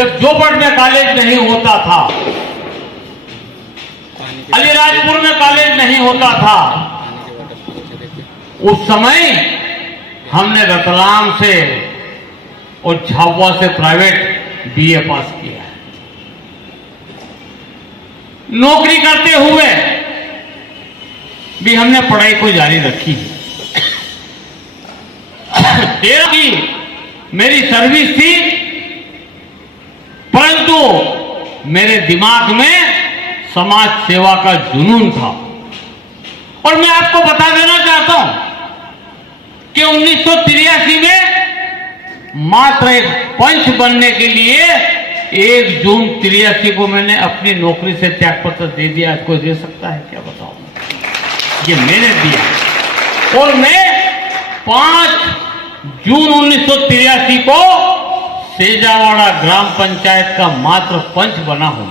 जब जोबड़ में कॉलेज नहीं होता था, अलीराजपुर में कॉलेज नहीं होता था, उस समय हमने रतलाम से और झाबुआ से प्राइवेट बीए पास किया है। नौकरी करते हुए भी हमने पढ़ाई को जारी रखी है। 13 की मेरी सर्विस थी, परंतु मेरे दिमाग में समाज सेवा का जुनून था। और मैं आपको बता देना चाहता हूं कि 1983 में मात्र एक पंच बनने के लिए 1 जून 83 को मैंने अपनी नौकरी से त्यागपत्र दे दिया। कोई दे सकता है क्या? बताओ। ये मैंने दिया। और मैं 5 जून 1983 को सेजावाड़ा ग्राम पंचायत का मात्र पंच बना हूं।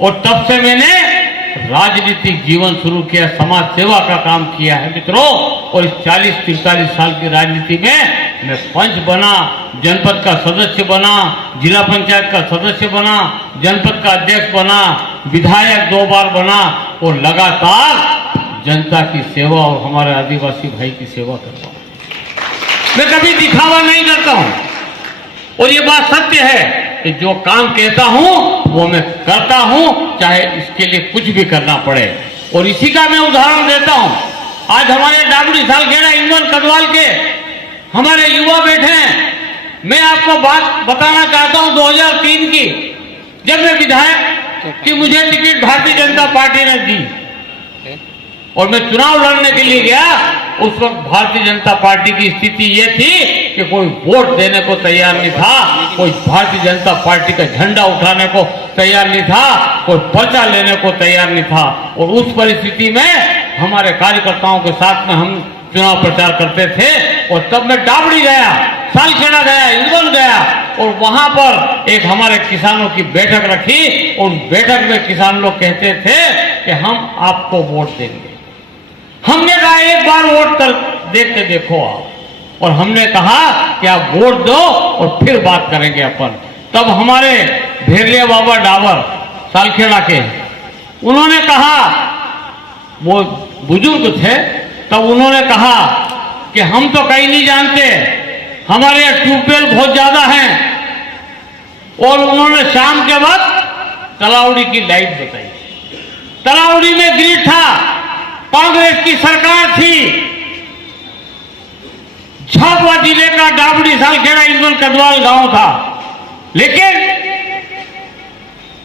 और तब से मैंने राजनीतिक जीवन शुरू किया, समाज सेवा का काम किया है मित्रों। और इस 40-43 साल की राजनीति में मैं पंच बना, जनपद का सदस्य बना, जिला पंचायत का सदस्य बना, जनपद का अध्यक्ष बना, विधायक 2 बार बना और लगातार जनता की सेवा और हमारे आदिवासी भाई की सेवा करता हूं। मैं कभी दिखावा नहीं करता हूं। और ये बात सत्य है कि जो काम कहता हूं वो मैं करता हूं, चाहे इसके लिए कुछ भी करना पड़े। और इसी का मैं उदाहरण देता हूं। आज हमारे डाबड़ी सालखेड़ा इंजन कदवाल के हमारे युवा बैठे हैं। मैं आपको बात बताना चाहता हूं 2003 की, जब मैं विधायक की मुझे टिकट भारतीय जनता पार्टी ने दी और मैं चुनाव लड़ने के लिए गया। उस वक्त भारतीय जनता पार्टी की स्थिति ये थी कि कोई वोट देने को तैयार नहीं था, कोई भारतीय जनता पार्टी का झंडा उठाने को तैयार नहीं था, कोई पर्चा लेने को तैयार नहीं था। और उस परिस्थिति में हमारे कार्यकर्ताओं के साथ में हम चुनाव प्रचार करते थे। और तब मैं डाबड़ी गया, सालखेड़ा गया, इंदौर गया और वहां पर एक हमारे किसानों की बैठक रखी। और उस बैठक में किसान लोग कहते थे कि हम आपको वोट देंगे। हमने कहा एक बार वोट कर देख के देखो आप। और हमने कहा कि आप वोट दो और फिर बात करेंगे अपन। तब हमारे भेड़िया बाबा डावर सालखेड़ा के, उन्होंने कहा, वो बुजुर्ग थे, तब उन्होंने कहा कि हम तो कहीं नहीं जानते, हमारे यहाँ ट्यूबवेल बहुत ज्यादा हैं। और उन्होंने शाम के वक्त तलावड़ी की लाइट बताई। तलावड़ी में ग्रिड था, कांग्रेस की सरकार थी। झाबुआ जिले का डाबड़ी सालखेड़ा इंदौर कदवाल गांव था, लेकिन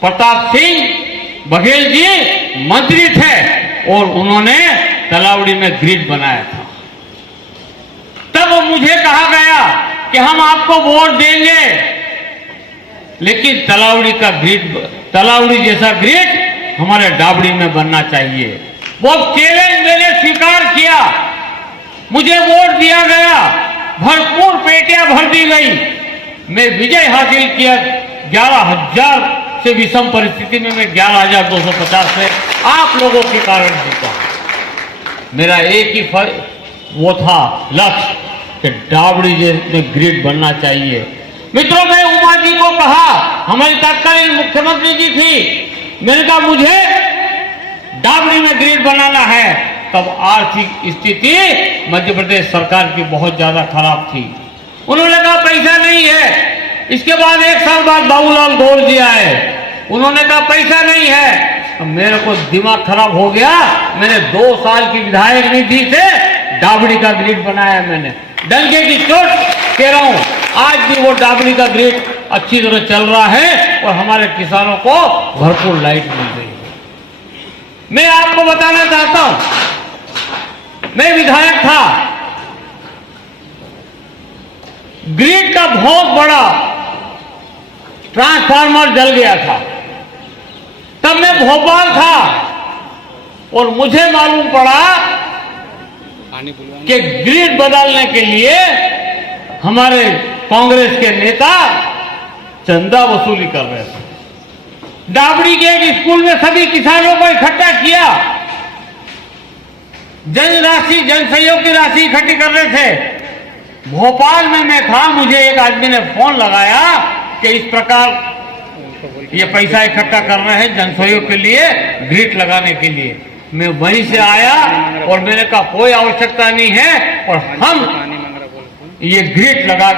प्रताप सिंह बघेल जी मंत्री थे और उन्होंने तलावड़ी में ग्रिड बनाया था। तब मुझे कहा गया कि हम आपको वोट देंगे, लेकिन तलावड़ी जैसा ग्रिड हमारे डाबड़ी में बनना चाहिए। वो चैलेंज मैंने स्वीकार किया, मुझे वोट दिया गया, भरपूर पेटियां भर दी गई। मैं विजय हासिल किया। 11,000 से विषम परिस्थिति में मैं 11,250 से आप लोगों के कारण जीता। मेरा एक ही वो था लक्ष्य कि डाबड़ी में ग्रिड बनना चाहिए। मित्रों, मैं उमा जी को कहा, हमारी तत्कालीन मुख्यमंत्री जी थी, मैंने कहा मुझे डाबड़ी में ग्रिड बनाना है। तब आर्थिक स्थिति मध्य प्रदेश सरकार की बहुत ज्यादा खराब थी। उन्होंने कहा पैसा नहीं है। इसके बाद 1 साल बाद बाबूलाल गौर जी आए, उन्होंने कहा पैसा नहीं है। अब मेरे को दिमाग खराब हो गया। मैंने 2 साल की विधायक निधि से डाबड़ी का ग्रिड बनाया। मैंने डंके की चोट कह रहा हूं, आज भी वो डाबड़ी का ग्रिड अच्छी तरह चल रहा है और हमारे किसानों को भरपूर लाइट मिल रही है। मैं आपको बताना चाहता हूं, मैं विधायक था, ग्रिड का बहुत बड़ा ट्रांसफार्मर जल गया था। तब मैं भोपाल था और मुझे मालूम पड़ा कि ग्रिड बदलने के लिए हमारे कांग्रेस के नेता चंदा वसूली कर रहे थे। डाबड़ी के एक स्कूल में सभी किसानों को इकट्ठा किया, जन सहयोग की राशि इकट्ठी कर रहे थे। भोपाल में मैं था, मुझे एक आदमी ने फोन लगाया कि इस प्रकार ये पैसा इकट्ठा कर रहे हैं जनसहयोग के लिए, ग्रिट लगाने के लिए। मैं वहीं से आया और मैंने कहा कोई आवश्यकता नहीं है, और हम ये ग्रिट लगा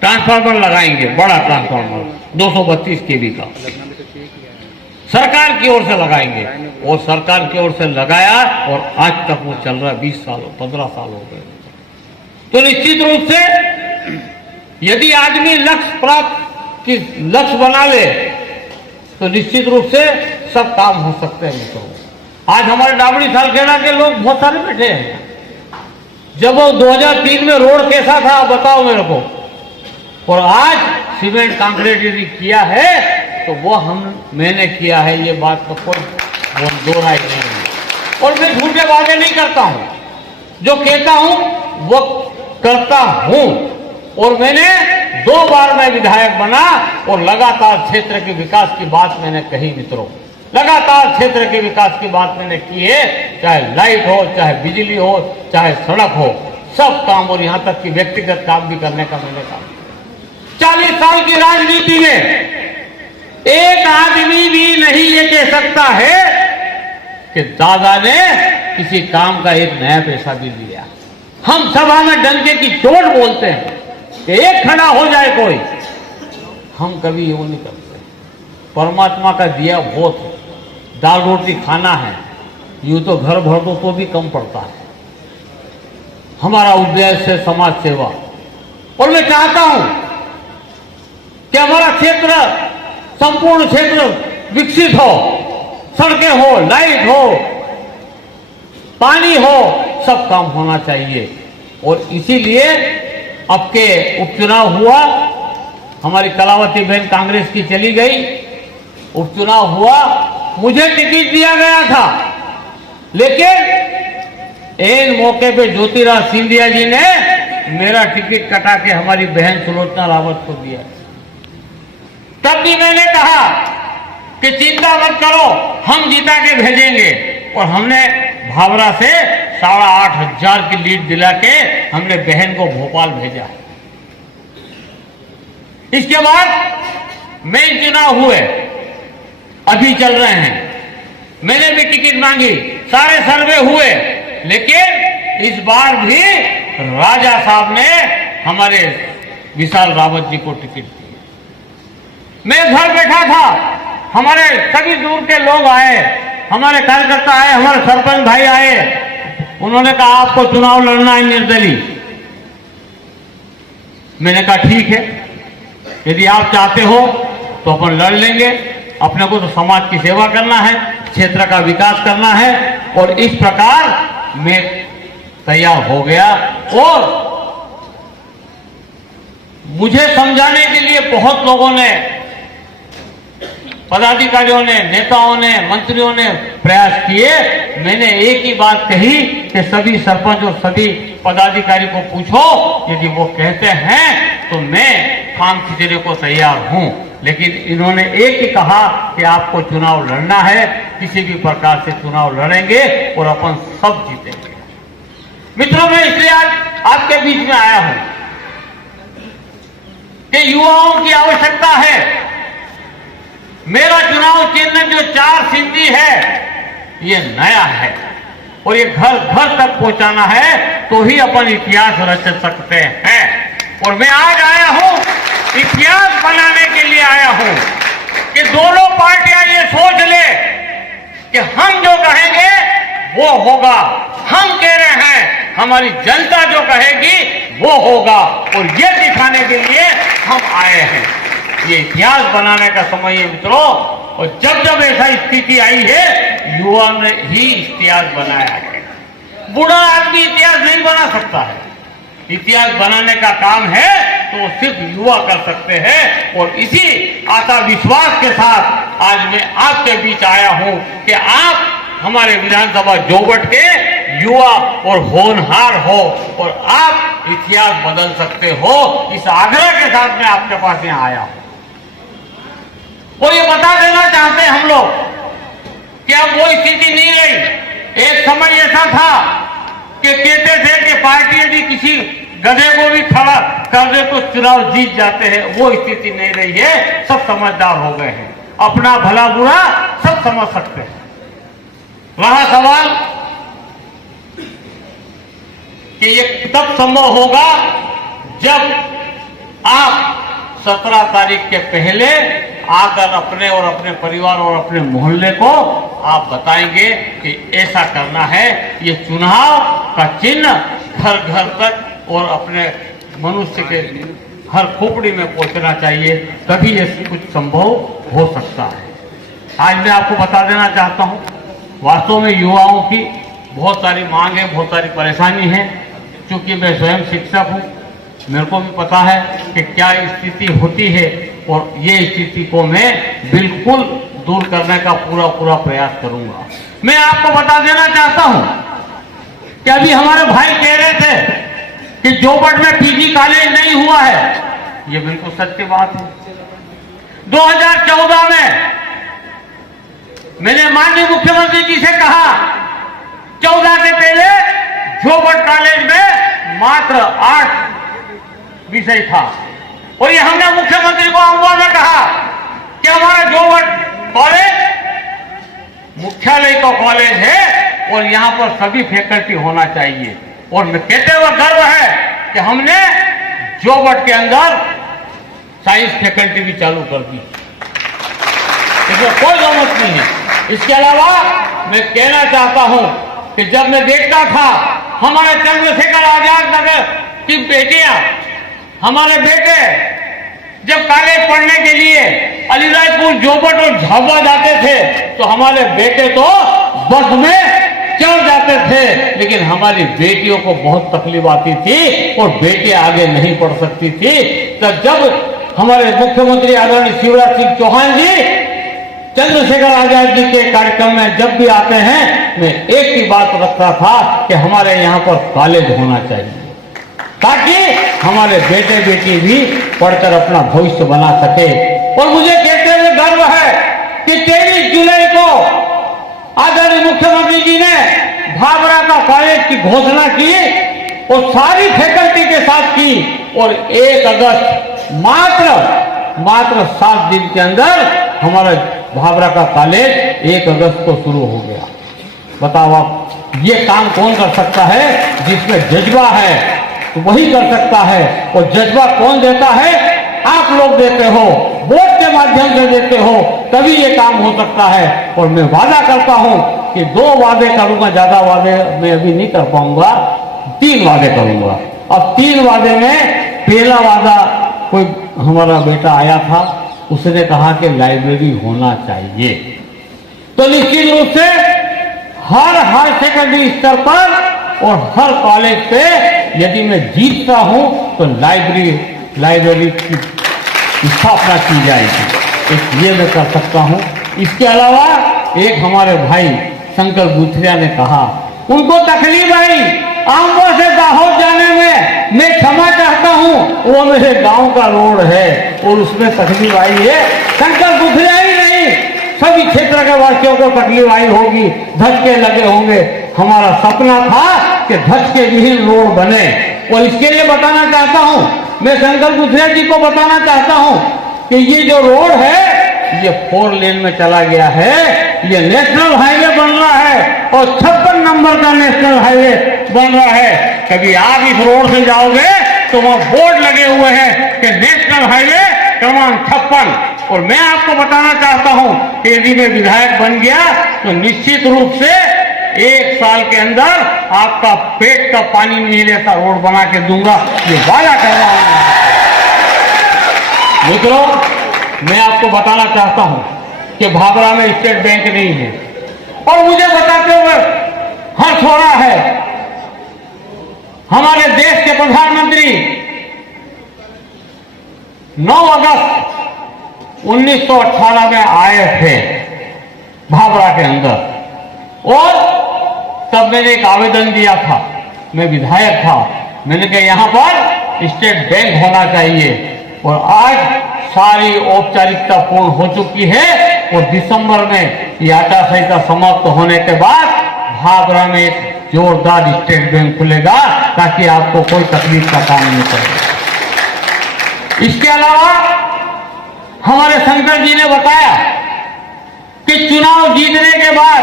ट्रांसफार्मर लगाएंगे, बड़ा ट्रांसफार्मर 232 केवी का सरकार की ओर से लगाएंगे। और सरकार की ओर से लगाया और आज तक वो चल रहा है। 20 साल 15 साल हो गए। तो निश्चित रूप से यदि आदमी लक्ष्य बना ले तो निश्चित रूप से सब काम हो सकते हैं मित्रों। आज हमारे डाबड़ी सालखेड़ा के लोग बहुत सारे बैठे हैं। जब वो 2003 में रोड कैसा था बताओ मेरे को, और आज सीमेंट कंक्रीट यदि किया है तो वो मैंने किया है, ये बात तो कोई दो राय नहीं है। और मैं झूठे वादे नहीं करता हूं, जो कहता हूं वो करता हूं। और मैंने 2 बार मैं विधायक बना और लगातार क्षेत्र के विकास की बात मैंने कही मित्रों, लगातार क्षेत्र के विकास की बात मैंने की है। चाहे लाइट हो, चाहे बिजली हो, चाहे सड़क हो, सब काम, और यहां तक कि व्यक्तिगत काम भी करने का मैंने काम। 40 साल की राजनीति में एक आदमी भी नहीं ये कह सकता है कि दादा ने किसी काम का एक नया पैसा भी लिया। हम सभा में डंके की चोट बोलते हैं कि एक खड़ा हो जाए कोई, हम कभी यूं नहीं करते। परमात्मा का दिया बहुत, दाल रोटी खाना है, यूं तो घर भर दो तो भी कम पड़ता है। हमारा उद्देश्य है समाज सेवा, और मैं चाहता हूं कि हमारा क्षेत्र, संपूर्ण क्षेत्र विकसित हो, सड़कें हो, लाइट हो, पानी हो, सब काम होना चाहिए। और इसीलिए अब के उपचुनाव हुआ, हमारी कलावती बहन कांग्रेस की चली गई, उपचुनाव हुआ, मुझे टिकट दिया गया था, लेकिन इन मौके पे ज्योतिराज सिंधिया जी ने मेरा टिकट कटा के हमारी बहन सुलोचना रावत को दिया। तब भी मैंने कहा कि चिंता मत करो, हम जिता के भेजेंगे। और हमने भावरा से 8,500 की लीड दिला के हमने बहन को भोपाल भेजा। इसके बाद मेन चुनाव हुए, अभी चल रहे हैं, मैंने भी टिकट मांगी, सारे सर्वे हुए, लेकिन इस बार भी राजा साहब ने हमारे विशाल रावत जी को टिकट दी। मैं घर बैठा था, हमारे सभी दूर के लोग आए, हमारे कार्यकर्ता आए, हमारे सरपंच भाई आए, उन्होंने कहा आपको चुनाव लड़ना है निर्दलीय। मैंने कहा ठीक है, यदि आप चाहते हो तो अपन लड़ लेंगे, अपने को तो समाज की सेवा करना है, क्षेत्र का विकास करना है। और इस प्रकार मैं तैयार हो गया। और मुझे समझाने के लिए बहुत लोगों ने, पदाधिकारियों ने, नेताओं ने, मंत्रियों ने प्रयास किए। मैंने एक ही बात कही कि सभी सरपंच और सभी पदाधिकारी को पूछो, यदि वो कहते हैं तो मैं काम खींचने को तैयार हूं। लेकिन इन्होंने एक ही कहा कि आपको चुनाव लड़ना है, किसी भी प्रकार से चुनाव लड़ेंगे और अपन सब जीतेंगे। मित्रों, मैं इसलिए आज आपके बीच में आया हूं कि युवाओं की आवश्यकता है। मेरा चुनाव चिन्ह जो 4 सिंधी है, ये नया है और ये घर घर तक पहुंचाना है, तो ही अपन इतिहास रच सकते हैं। और मैं आज आया हूं, इतिहास बनाने के लिए आया हूं कि दोनों पार्टियां ये सोच ले कि हम जो कहेंगे वो होगा। हम कह रहे हैं, हमारी जनता जो कहेगी वो होगा, और ये दिखाने के लिए हम आए हैं। ये इतिहास बनाने का समय है मित्रों, और जब जब ऐसा स्थिति आई है, युवा ने ही इतिहास बनाया है। बूढ़ा आदमी इतिहास नहीं बना सकता है। इतिहास बनाने का काम है तो वो सिर्फ युवा कर सकते हैं। और इसी आशा विश्वास के साथ आज मैं आपके बीच आया हूं कि आप हमारे विधानसभा जोबट के युवा और होनहार हो और आप इतिहास बदल सकते हो। इस आग्रह के साथ मैं आपके पास यहाँ आया हूं। और ये बता देना चाहते हैं हम लोग कि अब वो स्थिति नहीं रही। एक समय ऐसा था कि कहते थे कि पार्टी यदि किसी गधे को भी खड़ा कर दे तो चुनाव जीत जाते हैं, वो स्थिति नहीं रही है। सब समझदार हो गए हैं, अपना भला बुरा सब समझ सकते हैं। रहा सवाल कि ये तब संभव होगा जब आप 17 तारीख के पहले आकर अपने और अपने परिवार और अपने मोहल्ले को आप बताएंगे कि ऐसा करना है, ये चुनाव का चिन्ह घर घर तक और अपने मनुष्य के हर खोपड़ी में पहुंचना चाहिए, तभी ये कुछ संभव हो सकता है। आज मैं आपको बता देना चाहता हूं, वास्तव में युवाओं की बहुत सारी मांग है, बहुत सारी परेशानी है। क्योंकि मैं स्वयं शिक्षक हूं, मेरे को भी पता है कि क्या स्थिति होती है और ये स्थिति को मैं बिल्कुल दूर करने का पूरा प्रयास करूंगा। मैं आपको बता देना चाहता हूं कि अभी हमारे भाई कह रहे थे कि जोबट में पीजी कॉलेज नहीं हुआ है, ये बिल्कुल सत्य बात है। 2014 में मैंने माननीय मुख्यमंत्री जी से कहा, 14 के पहले जोबट कॉलेज में मात्र 8 विषय था और ये हमने मुख्यमंत्री को अम्बार में कहा कि हमारा जोबट कॉलेज मुख्यालय का कॉलेज है और यहां पर सभी फैकल्टी होना चाहिए। और मैं कहते हुए गर्व है कि हमने जोबट के अंदर साइंस फैकल्टी भी चालू कर दी, इसमें कोई गमत नहीं है। इसके अलावा मैं कहना चाहता हूं कि जब मैं देखता था हमारे चंद्रशेखर आजाद नगर की बेटियां, हमारे बेटे जब कॉलेज पढ़ने के लिए अलीराजपुर, जोबट और झाबुआ जाते थे तो हमारे बेटे तो बस में चढ़ जाते थे, लेकिन हमारी बेटियों को बहुत तकलीफ आती थी और बेटियां आगे नहीं पढ़ सकती थी। तो जब हमारे मुख्यमंत्री आदरणीय शिवराज सिंह चौहान जी चंद्रशेखर आजाद जी के कार्यक्रम में जब भी आते हैं, मैं एक ही बात रखता था कि हमारे यहाँ पर कॉलेज होना चाहिए ताकि हमारे बेटे बेटी भी पढ़कर अपना भविष्य बना सके। और मुझे कहते हुए गर्व है कि 23 जुलाई को आदरणीय मुख्यमंत्री जी ने भाभरा का कॉलेज की घोषणा की और सारी फैकल्टी के साथ की और 1 अगस्त मात्र 7 दिन के अंदर हमारा भाभरा का कॉलेज 1 अगस्त को शुरू हो गया। बताओ आप, ये काम कौन कर सकता है? जिसमें जज्बा है तो वही कर सकता है। और जज्बा कौन देता है? आप लोग देते हो, वोट के माध्यम से देते हो, तभी ये काम हो सकता है। और मैं वादा करता हूं कि 2 वादे करूंगा, ज्यादा वादे मैं अभी नहीं कर पाऊंगा, 3 वादे करूंगा। अब 3 वादे में पहला वादा, कोई हमारा बेटा आया था, उसने कहा कि लाइब्रेरी होना चाहिए। तो निश्चित रूप से हर हायर सेकेंडरी स्तर पर और हर कॉलेज पे यदि मैं जीतता हूं तो लाइब्रेरी की स्थापना की जाएगी। एक ये मैं कर सकता हूं। इसके अलावा एक हमारे भाई शंकर गुथरिया ने कहा, उनको तकलीफ आई आंबो से दाहोद जाने में, मैं क्षमा चाहता हूं, वो मेरे गांव का रोड है और उसमें तकलीफ आई है। शंकर गुथरिया ही नहीं, सभी क्षेत्र के वासियों को तकलीफ आई होगी, धक्के लगे होंगे। हमारा सपना था कि धक्के विहीन रोड बने और इसके लिए बताना चाहता हूं, मैं शंकर गुथरिया जी को बताना चाहता हूं कि ये जो रोड है ये 4 लेन में चला गया है, ये नेशनल हाईवे बन रहा है और 56 नंबर का नेशनल हाईवे बन रहा है। कभी आप इस रोड से जाओगे तो वहां बोर्ड लगे हुए हैं कि नेशनल हाईवे क्रमांक 56। और मैं आपको बताना चाहता हूं कि यदि मैं विधायक बन गया तो निश्चित रूप से 1 साल के अंदर आपका पेट का पानी नीले सा रोड बना के दूंगा, ये वादा कर रहा हूं। मित्रों, मैं आपको बताना चाहता हूं कि भाभरा में स्टेट बैंक नहीं है और मुझे बताते हुए हर्ष हो रहा है। हमारे देश के प्रधानमंत्री 9 अगस्त 1918 में आए थे भाभरा के अंदर और तब मैंने एक आवेदन दिया था, मैं विधायक था, मैंने कहा यहां पर स्टेट बैंक होना चाहिए। और आज सारी औपचारिकता पूर्ण हो चुकी है और दिसंबर में ये आचार संहिता समाप्त होने के बाद भाभरा में एक जोरदार स्टेट बैंक खुलेगा ताकि आपको कोई तकलीफ का काम नहीं पड़े। इसके अलावा हमारे शंकर जी ने बताया कि चुनाव जीतने के बाद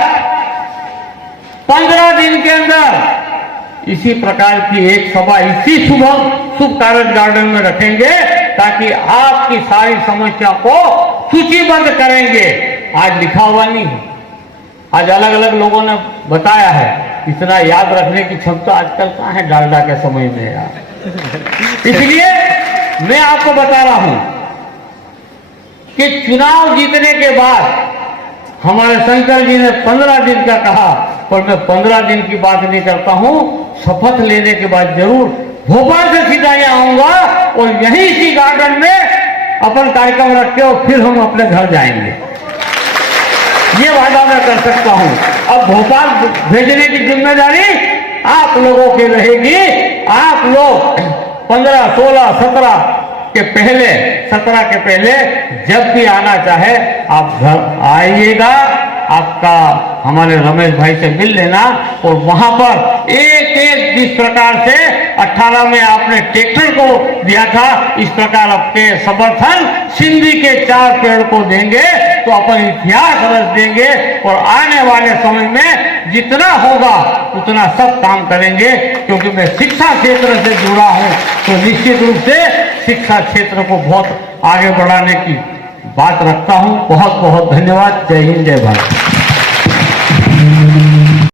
15 दिन के अंदर इसी प्रकार की एक सभा इसी शुभ कार्य गार्डन में रखेंगे ताकि आपकी सारी समस्या को सूचीबद्ध करेंगे। आज लिखा हुआ नहीं है, आज अलग अलग लोगों ने बताया है। इतना याद रखने की क्षमता आजकल कहां है डालडा के समय में यार। इसलिए मैं आपको बता रहा हूं कि चुनाव जीतने के बाद हमारे शंकर जी ने 15 दिन का कहा, पर मैं 15 दिन की बात नहीं करता हूं। शपथ लेने के बाद जरूर भोपाल से सीधा यहाँ आऊंगा और यहीं इसी गार्डन में अपन कार्यक्रम रख के और फिर हम अपने घर जाएंगे। ये वादा मैं कर सकता हूं। अब भोपाल भेजने की जिम्मेदारी आप लोगों की रहेगी। आप लोग 15, 16, 17 के पहले, 17 के पहले जब भी आना चाहे आप घर आइएगा। आपका हमारे रमेश भाई से मिल लेना और वहां पर एक जिस प्रकार से 18 में आपने ट्रैक्टर को दिया था, इस प्रकार आपके समर्थन सिंधी के 4 पेड़ को देंगे तो अपन इतिहास रच देंगे और आने वाले समय में जितना होगा उतना सब काम करेंगे। क्योंकि मैं शिक्षा क्षेत्र से जुड़ा हूं तो निश्चित रूप से शिक्षा क्षेत्र को बहुत आगे बढ़ाने की बात रखता हूं। बहुत बहुत धन्यवाद। जय हिंद, जय भारत।